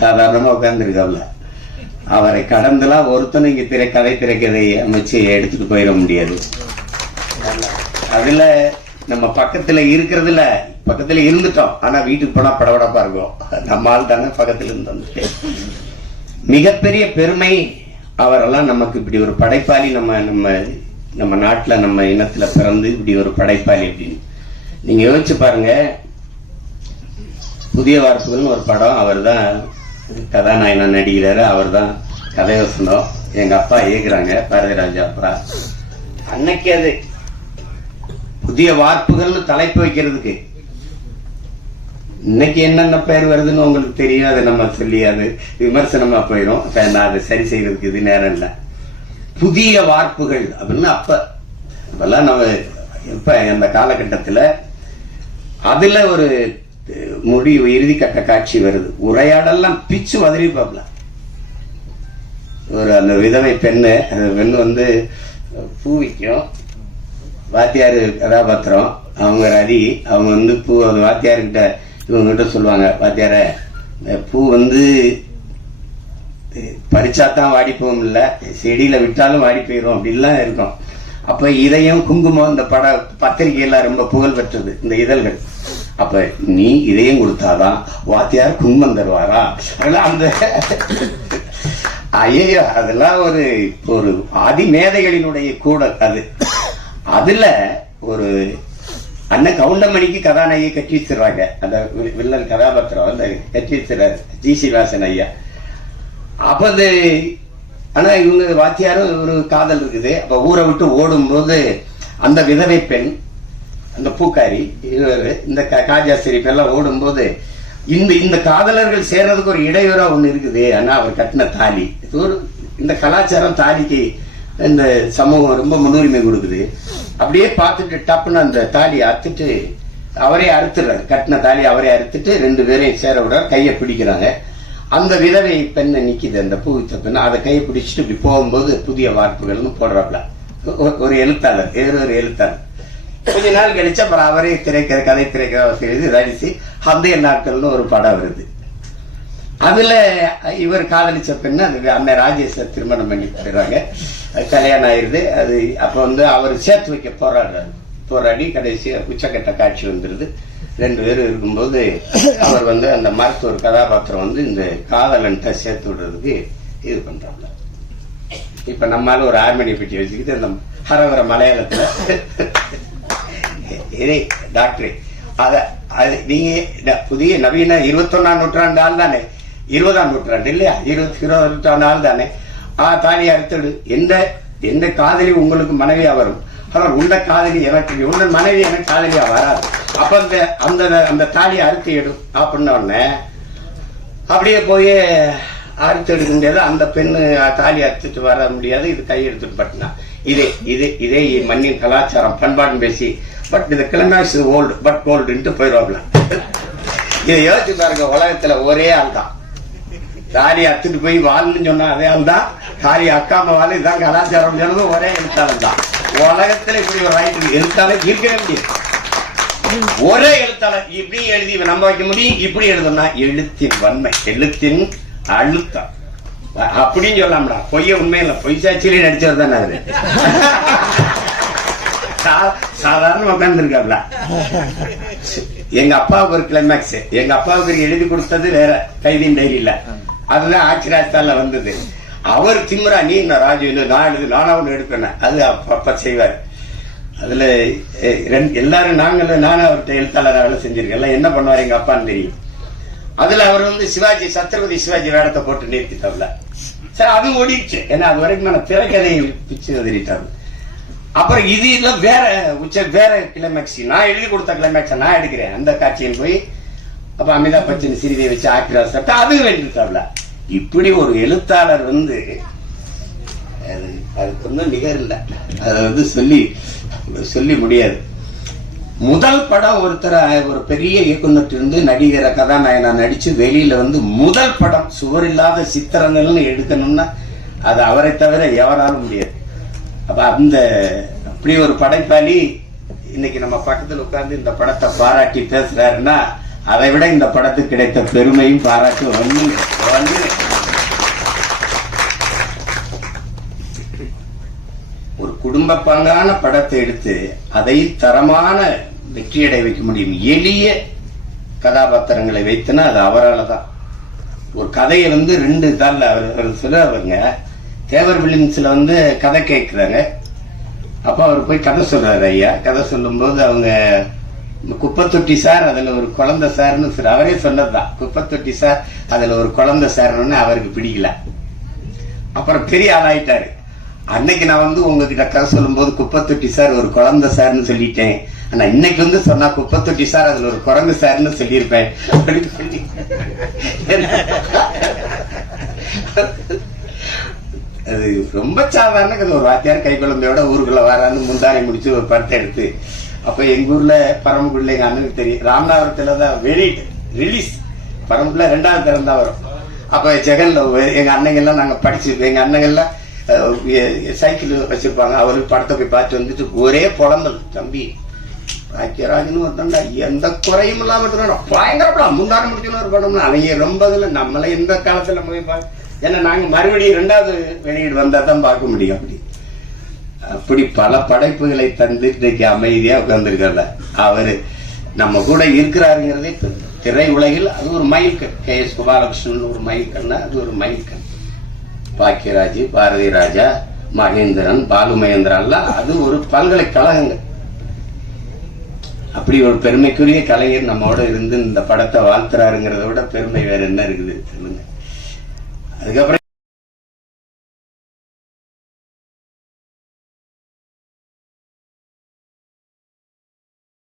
சாதாரணமா உட்கார்ந்துருக்காப்ல. அவரை கடந்துலாம் ஒருத்தனும் இங்கே திரை கதை திரைக்கதை அமைச்சு எடுத்துட்டு போயிட முடியாது. அதுல நம்ம பக்கத்துல இருக்கிறதுல பக்கத்துல இருந்துட்டோம். ஆனா வீட்டுக்கு போனா படபடப்பாக இருக்கும். நம்ம ஆள் தானே பக்கத்துல இருந்து வந்துட்டு. மிகப்பெரிய பெருமை அவரெல்லாம் நமக்கு இப்படி ஒரு படைப்பாளி நம்ம நம்ம நம்ம நாட்டுல நம்ம இனத்துல பிறந்து இப்படி ஒரு படைப்பாளி அப்படின்னு. நீங்க யோசிச்சு பாருங்க. புதிய வார்ப்புகள்னு ஒரு படம் அவர் தான் கதாநாயகன் நடிக்கிறாரு அவர் தான் கதை வசனம் எங்க அப்பா இயக்குறாங்க பாரதிராஜா அப்பா. அன்னைக்கு அது புதிய வார்ப்புகள்னு தலைப்பு வைக்கிறதுக்கு. இன்னைக்கு என்னென்ன பெயர் வருதுன்னு உங்களுக்கு தெரியும். அதை நம்ம சொல்லி அது விமர்சனமா போயிடும் நான் அதை சரி செய்யறதுக்கு இது நேரம் இல்லை. புதிய வார்ப்புகள் அப்படின்னு அப்ப இப்பெல்லாம் நம்ம இப்ப அந்த காலகட்டத்துல அதுல ஒரு முடிவு இறுதி கட்ட காட்சி வருது. உரையாடெல்லாம் பிச்சு வதறிப்பாப்ல ஒரு அந்த விதவை பெண்ணு அந்த பெண் வந்து பூ விற்கும் வாத்தியார் கதாபாத்திரம் அவங்க ரதி அவங்க வந்து பூ அந்த வாத்தியார்கிட்ட இவங்க கிட்ட சொல்லுவாங்க வாத்தியார இந்த பூ வந்து பறிச்சா தான் வாடி போகும் இல்லை செடியில விட்டாலும் வாடி போயிடும் அப்படிலாம் இருக்கும். அப்ப இதயம் குங்குமம் இந்த பட பத்திரிகையெல்லாம் ரொம்ப புகழ் பெற்றது இந்த இதழ்கள். அப்ப நீ இதயம் கொடுத்தாதான் வாத்தியார் குங்குமம் தருவாரா? அதெல்லாம் அந்த ஐயோ அதெல்லாம் ஒரு ஒரு அதிமேதைகளினுடைய கூடல் அது. அதுல ஒரு அண்ணன் கவுண்டமணிக்கு கதாநாயகி கட்டி வச்சிடுறாங்க அந்த வில்லன் கதாபாத்திரம் அந்த கட்டி வச்சிடறாரு ஜி சிவாசன் ஐயா. அப்ப அது ஆனா இவங்க வாத்தியாரும் ஒரு காதல் இருக்குது. அப்ப ஊரை விட்டு ஓடும்போது அந்த விதவை பெண் அந்த பூக்காரி இந்த காஜா காஜாசிரி எல்லாம் ஓடும்போது இந்த இந்த காதலர்கள் சேர்றதுக்கு ஒரு இடையூறா ஒன்று இருக்குது. ஆனால் அவர் கட்டின தாலி. இது ஒரு இந்த கலாச்சாரம் தாலிக்கு இந்த சமூகம் ரொம்ப முன்னுரிமை கொடுக்குது. அப்படியே பார்த்துட்டு டப்புன்னு அந்த தாலி அறுத்துட்டு அவரே அறுத்துறாரு கட்டின தாலி அவரே அறுத்துட்டு ரெண்டு பேரையும் சேர விடுறாரு கையை பிடிக்கிறாங்க. அந்த விதவை பெண்ணை நிக்குது அந்த பூவித்த பெண்ணை. அதை கையை பிடிச்சிட்டு இப்படி போகும்போது புதிய வார்ப்புகள்னு போடுறாப்ல ஒரு எழுத்தாளர் வேறு ஒரு எழுத்தாளர். கொஞ்ச நாள் கழிச்சு அப்புறம் அவரே திரைக்கிற கதை திரைக்கிற எழுதி நடிச்சு ஹந்தைய நாட்கள்னு ஒரு படம் வருது. அதுல இவர் காதலிச்ச பெண்ணு அது அண்ணன் ராஜேஷ திருமணம் பண்ணி போயிடுறாங்க கல்யாணம் ஆயிடுது. அது அப்போ வந்து அவர் சேர்த்து வைக்க போராடுறாரு. போராடி கடைசி உச்சக்கட்ட காட்சி வந்துருது. ரெண்டு பேரும் இருக்கும்போது அவர் வந்து அந்த மருத்துவர் கதாபாத்திரம் வந்து இந்த காதலன்ட்ட சேர்த்து விடுறதுக்கு இது பண்றாங்க. இப்ப நம்மால ஒரு ஆர்மனி பெட்டி வச்சுக்கிட்டு அந்த ஹரவர மலையாளத்துல இதே டாக்டரே அதை அது நீங்க புதிய நவீன இருபத்தொன்னாம் நூற்றாண்டு ஆள் தானே இருபதாம் நூற்றாண்டு இல்லையா? இருபத்தி இருபது நூற்றாண்டு ஆள் தானே. ஆ தாலி அறுத்தடு எந்த எந்த காதலி உங்களுக்கு மனைவியா வரும்? ஆனால் உண்ட காதலி எனக்கு உண்ட மனைவி எனக்கு காதலியா வராது. அப்ப அந்த அந்த அந்த தாலியை அறுத்து எடும் அப்படின்ன உடனே அப்படியே போய் அறுத்து எடுக்க முடியாது அந்த பெண்ணு தாலி அறுத்துட்டு வர முடியாது. இது கை எடுத்துட்டு பட்டினா. இதே இதே இதே மண்ணின் கலாச்சாரம் பண்பாடு பேசி பட் இந்த கிளம்பாஸ் ஓல்டு பட் கோல்டுன்ட்டு போயிடுவாப்ல இதை யோசிச்சு பாருங்க உலகத்துல ஒரே ஆள் தான் தாலி அத்துட்டு போய் வாழ்னு சொன்னா அதே ஆள் தான் தாலி அக்காம வாழ் இதுதான் கலாச்சாரம் சொன்னதும் ஒரே எழுத்தாளர் தான் உலகத்துல இப்படி ஒரு ரைட்டு எழுத்தாளர் இருக்கவே முடியும் ஒரே எழுத்தாளர் இப்படி எழுதி நம்ம வைக்க முடியும் இப்படி எழுதணும்னா எழுத்தின் வன்மை எழுத்தின் அழுத்தம். அப்படின்னு சொல்லலாம்டா. பொய்ய உண்மையில பொய் சாட்சியிலே நடிச்சவர் தானே அது சா- சாதாரண உட்கார்ந்துருக்காப்ல எங்க அப்பாவுக்கு ஒரு கிளைமேக்ஸ் எங்க அப்பாவுக்கு ஒரு எழுதி கொடுத்தது வேற கைதின் டைரியில அதுதான் ஆட்சிராஜ்தால வந்தது. அவர் திமிரா நீ நான் ராஜு நான் எழுது நானா ஒண்ணு எடுப்பேன். அது அப்ப செய்வார். அதுல ரெண்டு- எல்லாரும் நாங்களும் நானும் அவர்கிட்ட எழுத்தாளராக வேலை செஞ்சிருக்கேன். என்ன பண்ணுவார் எங்க அப்பான்னு தெரியும். அதுல அவர் வந்து சிவாஜி சத்ரபதி சிவாஜி வேடத்தை போட்டு நிறுத்திட்டாப்ல. சரி அது ஓடிடுச்சு. ஏன்னா அது வரைக்கும் நான் திரைக்கதையை பிச்சு எதிரிட்டாரு அப்புறம் இது எல்லாம் வேற உச்ச வேற கிளைமேக்ஸ் நான் எழுதி கொடுத்த கிளைமேக்ஸை நான் எடுக்கிறேன். அந்த காட்சியில் போய் அப்ப அமிதாப் பச்சன் சிறிதை வச்சு ஆக்கிறார் சட்ட அது வேண்டிட்டாப்ல இப்படி ஒரு எழுத்தாளர் வந்து அது அதுக்கு ஒன்றும் நிகர் இல்லை. அதை வந்து சொல்லி சொல்லி முடியாது. முதல் படம் ஒருத்தர் ஒரு பெரிய இயக்குனர்கிட்ட நடிகரை கதாநாயகனா நடித்து வெளியில் வந்து முதல் படம் சுவர் இல்லாத சித்திரங்கள்னு எடுக்கணும்னா அது அவரை தவிர எவராலும் முடியாது. அப்போ அந்த அப்படி ஒரு படைப்பாளி இன்னைக்கு நம்ம பக்கத்தில் உட்காந்து இந்த படத்தை பாராட்டி பேசுறாருன்னா அதை விட இந்த படத்துக்கு கிடைத்த பெருமையும் பாராட்டும். ஒன்று நம்ம பங்கான படத்தை எடுத்து அதை தரமான வெற்றியடை வைக்க முடியும். எளிய கதாபாத்திரங்களை வைத்தனா அது அவரால் தான் ஒரு கதையை வந்து ரெண்டு இதால அவர் சொல்லுவாங்க தேவர் பிலிம்ஸ்ல வந்து கதை கேட்குறாங்க அப்போ அவர் போய் கதை சொல்கிறார் ஐயா. கதை சொல்லும்போது அவங்க குப்பத்தொட்டி சார் அதில் ஒரு குழந்தை சார்னு சொல்லி அவரே சொன்னதுதான். குப்பத்தொட்டி சார் அதில் ஒரு குழந்தை சார்னு அவருக்கு பிடிக்கல. அப்புறம் பெரிய ஆளாயிட்டாரு. அன்னைக்கு நான் வந்து உங்ககிட்ட கதை சொல்லும்போது குப்பத்தொட்டி சார் ஒரு குழந்தை சார்னு சொல்லிட்டேன். ஆனா இன்னைக்கு வந்து சொன்னா குப்பத்தொட்டி சார் அதுல ஒரு குரங்கு சார்னு சொல்லியிருப்பேன். அப்படின்னு சொல்லி அது ரொம்ப சாதாரண கதை. ஒரு வாத்தியார் கை குழந்தையோட ஊருக்குள்ள வரான்னு முந்தானை முடிச்சு ஒரு படத்தை எடுத்து அப்ப எங்க ஊர்ல பரமக்குடில எங்க அண்ணனுக்கு தெரியும். ராமநாதபுரத்துல தான் வெளியிட்டு ரிலீஸ் பரமக்குடில ரெண்டாவது திறந்தா வரும். அப்ப ஜெகன்ல எங்க அண்ணங்கள்லாம் நாங்க படிச்சு எங்க அண்ணங்கள்லாம் சைக்கிள் வச்சிருப்பாங்க. அவரு படத்தை போய் பார்த்து வந்துட்டு ஒரே புலம்பல். தம்பி பாக்கியராஜன் ஒருத்தண்டா எந்த குறையும் இல்லாம இருக்கிறான். பயங்கர படம் முந்தான முடிச்சுன்னு ஒரு படம் அவங்க ரொம்ப இதுல நம்மள எந்த காலத்துல போய் பார்க்க ஏன்னா நாங்க மறுபடியும் ரெண்டாவது வெளியீடு வந்தா தான் பார்க்க முடியும் அப்படி. அப்படி பல படைப்புகளை தந்து இன்னைக்கு அமைதியா உட்கார்ந்துருக்கல அவரு நம்ம கூட இருக்கிறாருங்கிறதே திரை உலகில் அது ஒரு மயில்கண் கே எஸ் கோபாலகிருஷ்ணன் ஒரு மயில்கண்ணா அது ஒரு மயில்கண் பாக்கியராஜ் பாரதி ராஜா மகேந்திரன் பாலு மகேந்திரன்லாம் அது ஒரு பல்கலைக்கழகங்கள். அப்படி ஒரு பெருமைக்குரிய கலைஞர் நம்மோட இருந்து இந்த படத்தை வாழ்த்துறாருங்கிறத விட பெருமை வேற என்ன இருக்குது? சொல்லுங்க. அதுக்கப்புறம்